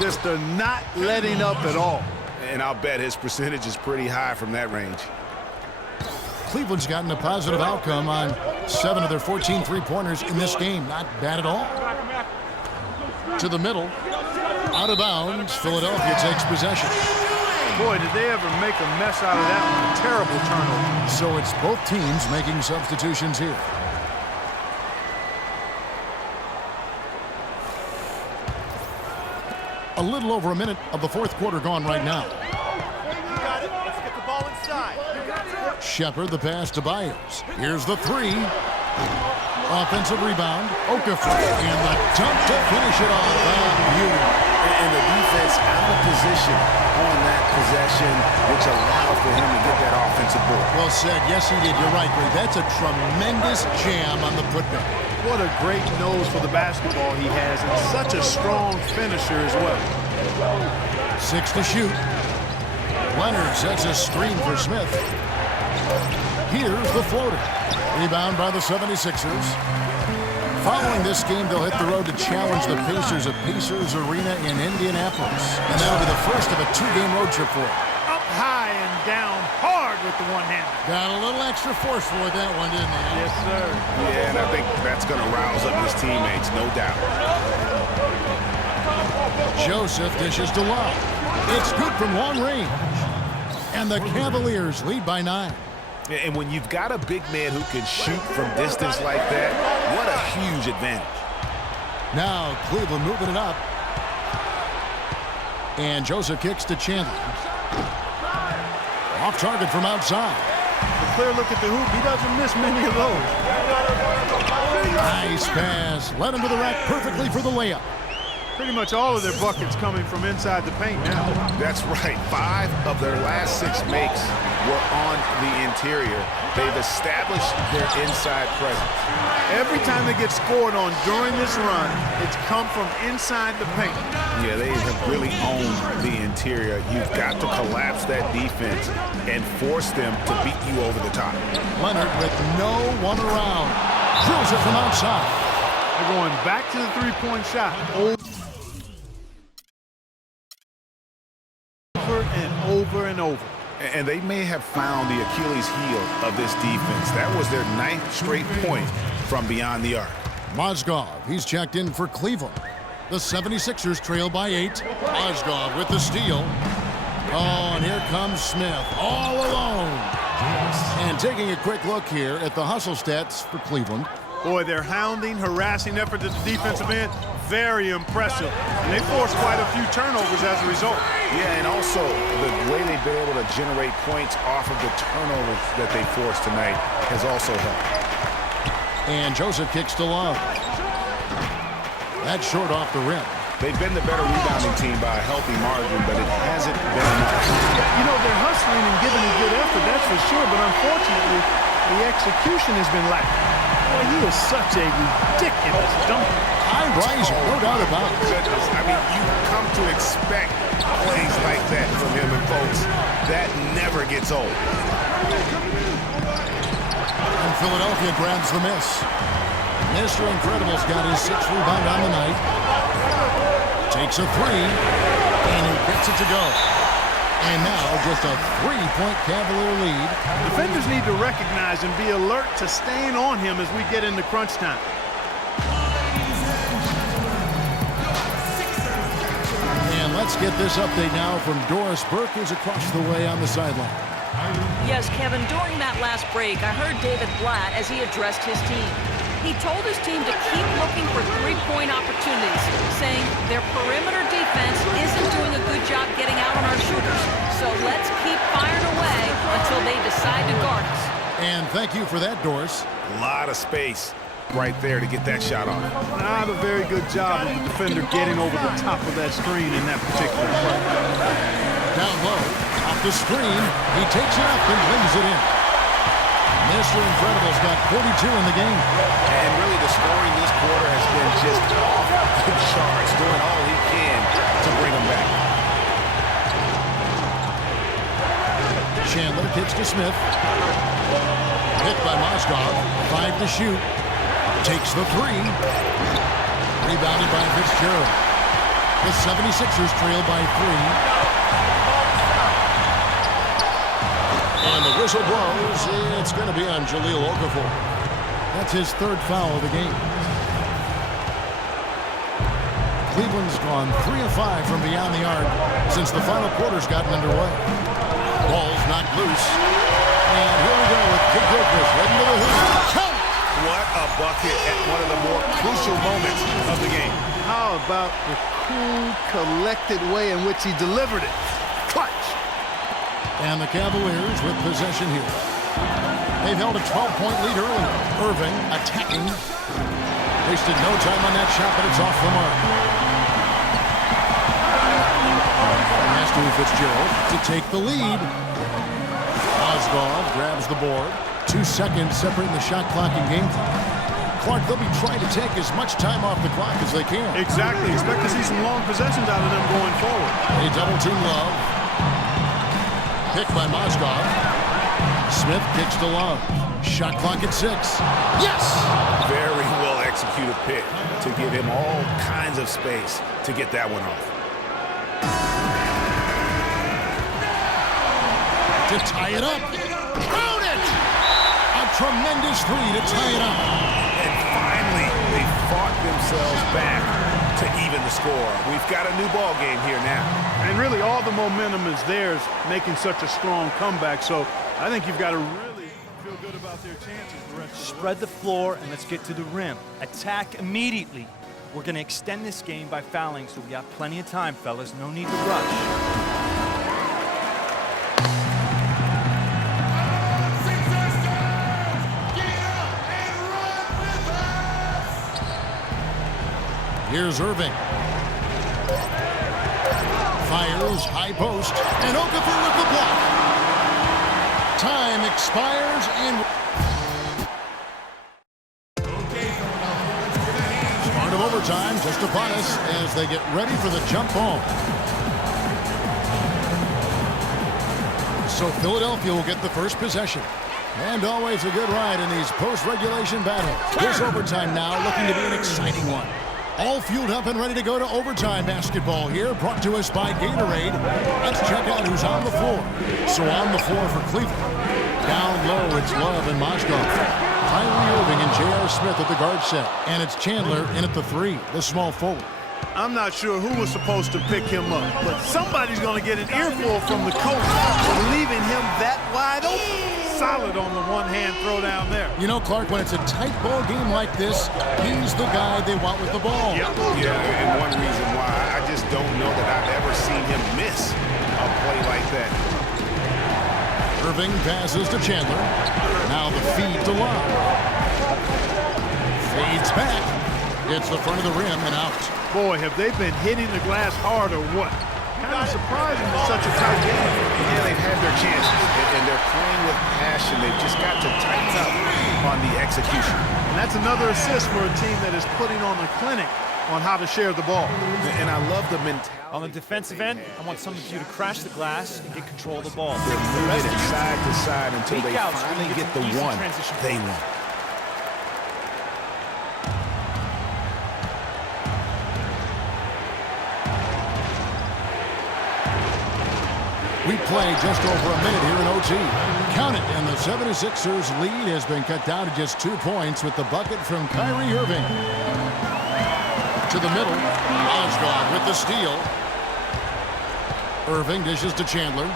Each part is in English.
Just are not letting up at all. And I'll bet his percentage is pretty high from that range. Cleveland's gotten a positive outcome on 7 of their 14 three-pointers in this game. Not bad at all. To the middle. Out of bounds. Philadelphia takes possession. Boy, did they ever make a mess out of that one. A terrible turnover. So it's both teams making substitutions here. A little over a minute of the fourth quarter gone right now. You got it. Let's get the ball inside. Shepard, the pass to Byers. Here's the three. Offensive rebound. Okafor. And the dunk to finish it off. Beauty. And the defense out of position on that possession, which allowed for him to get that offensive board. Well said. Yes, he did. You're right, Ray. That's a tremendous jam on the putback. What a great nose for the basketball he has, and such a strong finisher as well. 6 to shoot. Leonard sets a screen for Smith. Here's the floater. Rebound by the 76ers. Following this game, they'll hit the road to challenge the Pacers at Pacers Arena in Indianapolis. And that'll be the first of a 2-game road trip for them. Up high and down hard with the one-hander. Got a little extra forceful with that one, didn't they? Yes, sir. Yeah, and I think that's going to rouse up his teammates, no doubt. Joseph dishes to Love. It's good from long range. And the Cavaliers lead by 9. And when you've got a big man who can shoot from distance like that, what a huge advantage. Now Cleveland moving it up. And Joseph kicks to Chandler. Off target from outside. A clear look at the hoop. He doesn't miss many of those. Nice pass. Led him to the rack perfectly for the layup. Pretty much all of their buckets coming from inside the paint now. That's right. 5 of their last 6 makes were on the interior. They've established their inside presence. Every time they get scored on during this run, it's come from inside the paint. Yeah, they have really owned the interior. You've got to collapse that defense and force them to beat you over the top. Leonard with no one around. Drills it from outside. They're going back to the three-point shot. Over and over and over. And they may have found the Achilles heel of this defense. That was their 9th straight point from beyond the arc. Mozgov, he's checked in for Cleveland. The 76ers trail by 8. Mozgov with the steal. Oh, and here comes Smith all alone. And taking a quick look here at the hustle stats for Cleveland. Boy, their hounding, harassing effort at the defensive end, very impressive. And they forced quite a few turnovers as a result. Yeah, and also the way they've been able to generate points off of the turnovers that they forced tonight has also helped. And Joseph kicks to Love. That's short off the rim. They've been the better rebounding team by a healthy margin, but it hasn't been enough. Yeah, you know, they're hustling and giving a good effort, that's for sure. But unfortunately, the execution has been lacking. Boy, he is such a ridiculous dunker. High riser, no doubt about it. Goodness, I mean, you come to expect plays like that from him, and folks, that never gets old. And Philadelphia grabs the miss. Mr. Incredible's got his 6th rebound on the night. Takes a 3, and he gets it to go. And now just a 3-point Cavalier lead. Defenders need to recognize and be alert to staying on him as we get into crunch time. And let's get this update now from Doris Burke, who's across the way on the sideline. Yes, Kevin, during that last break, I heard David Blatt as he addressed his team. He told his team to keep looking for three-point opportunities, saying their perimeter defense isn't doing a good job getting out on our shooters. So let's keep firing away until they decide to guard us. And thank you for that, Doris. A lot of space right there to get that shot off. Not a very good job of the defender getting over the top of that screen in that particular play. Down low, off the screen, he takes it up and brings it in. Mr. Incredible's got 42 in the game. And really the scoring this quarter has been just off the charts, doing all he can to bring them back. Chandler kicks to Smith. Hit by Mozgov. 5 to shoot. Takes the 3. Rebounded by Fitzgerald. The 76ers trail by 3. And the whistle blows. It's going to be on Jahlil Okafor. That's his third foul of the game. Cleveland's gone 3 of 5 from beyond the arc since the final quarter's gotten underway. Ball's knocked loose. And here we go with Kidd Gilchrist heading to the hoop. Count! What a bucket at one of the more crucial moments of the game. How about the cool, collected way in which he delivered it? Clutch! And the Cavaliers with possession here. They've held a 12-point lead earlier. Irving attacking. Wasted no time on that shot, but it's off the mark. Pass to Fitzgerald to take the lead. Mozgov grabs the board. 2 seconds separating the shot clock and game time. Clark, they'll be trying to take as much time off the clock as they can. Exactly. Expect to see some long possessions out of them going forward. A double-team Love. Picked by Mozgov. Smith kicks to Love. Shot clock at 6. Yes! Very well executed pick to give him all kinds of space to get that one off. To tie it up. Count it! A tremendous 3 to tie it up. And finally, they fought themselves back to even the score. We've got a new ball game here now. And really all the momentum is theirs making such a strong comeback. So I think you've got to really feel good about their chances the rest of the Spread the floor and let's get to the rim. Attack immediately. We're going to extend this game by fouling, so we got plenty of time, fellas. No need to rush. Here's Irving. Fires, high post, and Okafor with the block. Time expires and... Start of overtime just upon us as they get ready for the jump home. So Philadelphia will get the first possession. And always a good ride in these post-regulation battles. This overtime now looking to be an exciting one. All fueled up and ready to go to overtime basketball here, brought to us by Gatorade. Let's check out who's on the floor. So on the floor for Cleveland. Down low, it's Love and Mozgov. Kyrie Irving and J.R. Smith at the guard set. And it's Chandler in at the 3, the small forward. I'm not sure who was supposed to pick him up, but somebody's going to get an earful from the coach, leaving him that wide open. Solid on the one-hand throw down there. You know, Clark, when it's a tight ball game like this, he's the guy they want with the ball. Yeah, and one reason why I just don't know that I've ever seen him miss a play like that. Irving passes to Chandler. Now the feed to Love. Fades back. Gets the front of the rim and out. Boy, have they been hitting the glass hard or what? Kind of surprising in such a tight game. Yeah, they've had their chances, and they're playing with passion. They've just got to tighten up on the execution. And that's another assist for a team that is putting on a clinic on how to share the ball. And I love the mentality. On the defensive end, I want some of you to crash the glass and get control of the ball. They're moving it side to side until they Leak out so we finally can get some the easy one transition they play. want. We play just over a minute here in OT. Count it, and the 76ers lead has been cut down to just 2 points with the bucket from Kyrie Irving. To the middle, Mozgov with the steal. Irving dishes to Chandler.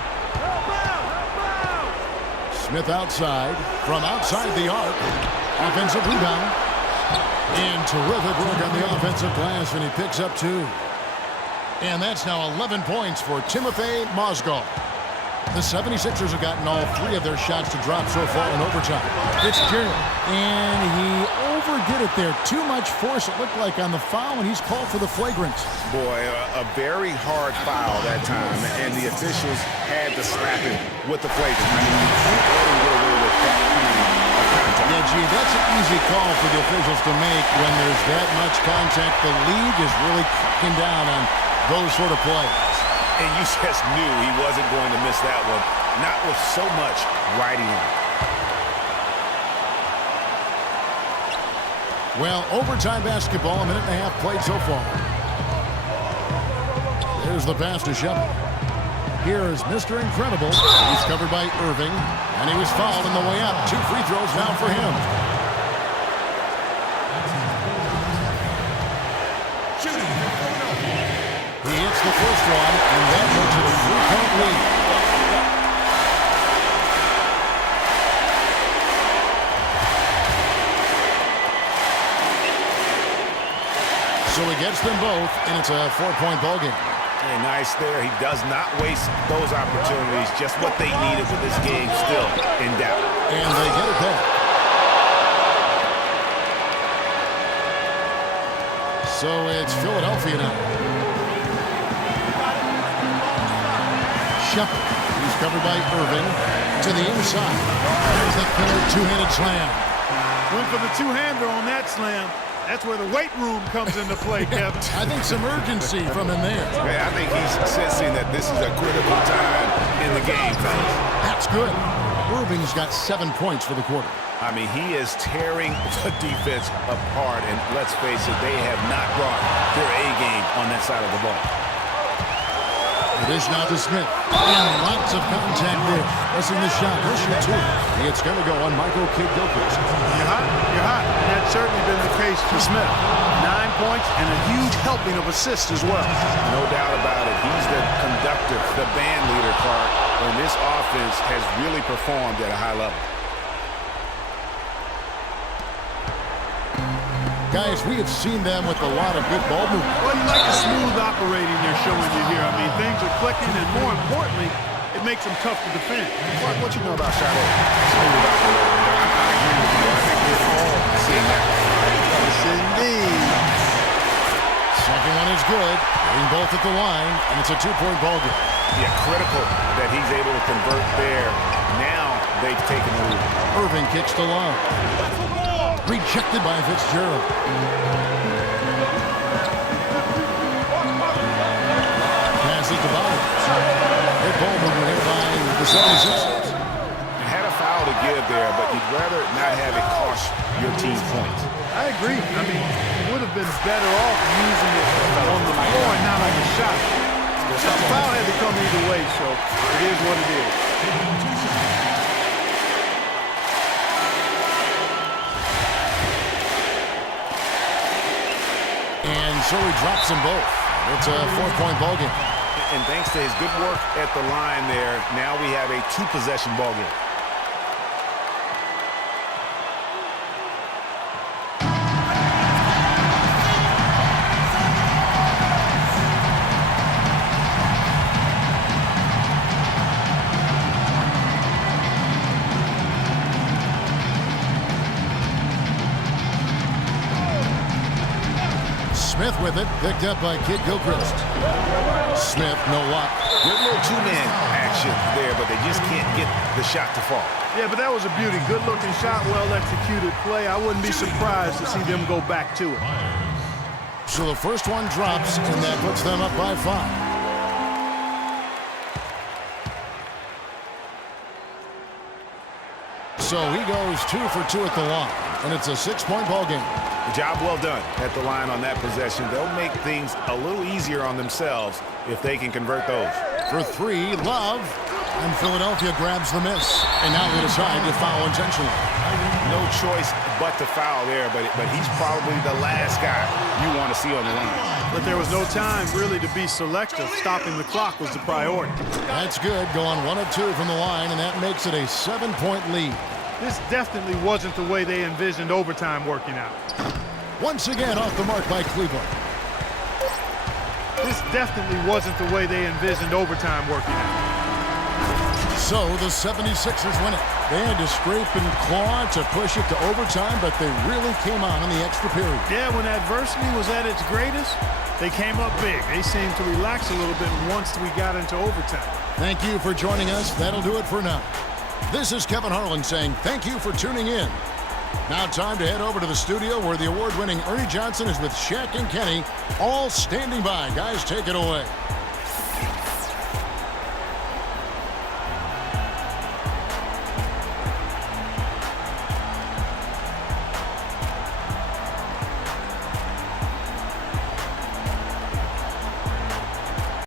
Smith outside, from outside the arc. Offensive rebound. And terrific work on the offensive glass, and he picks up 2. And that's now 11 points for Timofey Mozgov. The 76ers have gotten all 3 of their shots to drop so far in overtime. Fitzgerald, and he overdid it there. Too much force, it looked like, on the foul, and he's called for the flagrant. Boy, a very hard foul that time, and the officials had to slap him with the flagrant. I mean, you can't let him get away with that kind of contact. Yeah, gee, that's an easy call for the officials to make when there's that much contact. The league is really cracking down on those sort of plays. And you just knew he wasn't going to miss that one, not with so much riding on it. Well, overtime basketball, a minute and a half played so far. Here's the pass to Shepard. Here is Mr. Incredible. He's covered by Irving, and he was fouled on the way out. 2 free throws now for him. He hits the first one, and that makes it a 3-point lead. So he gets them both, and it's a 4-point ball game. Very nice there. He does not waste those opportunities. Just what they needed with this game still in doubt. And they get it back. So it's Philadelphia now. Shepard. He's covered by Irving. To the inside. There's the killer two-handed slam. Went for the two-hander on that slam. That's where the weight room comes into play, Kevin. I think some urgency from him there. Yeah, I think he's sensing that this is a critical time in the game, fellas. That's good. Irving's got 7 points for the quarter. I mean, he is tearing the defense apart, and let's face it, they have not brought their A game on that side of the ball. It is now to Smith. And lots of contact there. Missing the shot. He'll shoot 2. It's going to go on Michael Kidd-Gilchrist. You're hot. You're hot. That's certainly been the case for Smith. 9 points and a huge helping of assists as well. No doubt about it. He's the conductor, the band leader, Clark, and this offense has really performed at a high level. Guys, we have seen them with a lot of good ball movement. Well, you like the smooth operating they're showing you here. I mean, things are clicking, and more importantly, it makes them tough to defend. What you know about Shadow? Smooth operating. I agree with you. I think we're all seeing that. Yes, indeed. Second one is good. Getting both at the line, and it's a 2-point ball game. Yeah, critical that he's able to convert there. Now they've taken the lead. Irving kicks the line. Rejected by Fitzgerald. Pass it to Bobby. Good ball movement here by the 76ers. You had a foul to give there, but you'd rather not have it cost your team points. I agree. I mean, you would have been better off using it on the floor and not on the shot. The foul had to come either way, so it is what it is. And so he drops them both. It's a 4-point ball game. And thanks to his good work at the line there, now we have a 2-possession ball game. Smith with it, picked up by Kidd-Gilchrist. Smith, no luck. Good little two-man action there, but they just can't get the shot to fall. Yeah, but that was a beauty. Good-looking shot, well-executed play. I wouldn't be surprised to see them go back to it. So the first one drops, and that puts them up by 5. So he goes 2 for 2 at the line, and it's a 6-point ball game. Job well done at the line on that possession. They'll make things a little easier on themselves if they can convert those. For 3, Love, and Philadelphia grabs the miss, and now they decide to foul intentionally. No choice but to foul there, but he's probably the last guy you want to see on the line. But there was no time really to be selective. Stopping the clock was the priority. That's good, going 1 of 2 from the line, and that makes it a 7-point lead. This definitely wasn't the way they envisioned overtime working out. Once again off the mark by Cleveland. This definitely wasn't the way they envisioned overtime working out. So the 76ers win it. They had to scrape and claw to push it to overtime, but they really came on in the extra period. Yeah, when adversity was at its greatest, they came up big. They seemed to relax a little bit once we got into overtime. Thank you for joining us. That'll do it for now. This is Kevin Harlan saying thank you for tuning in. Now time to head over to the studio where the award-winning Ernie Johnson is with Shaq and Kenny, all standing by. Guys, take it away.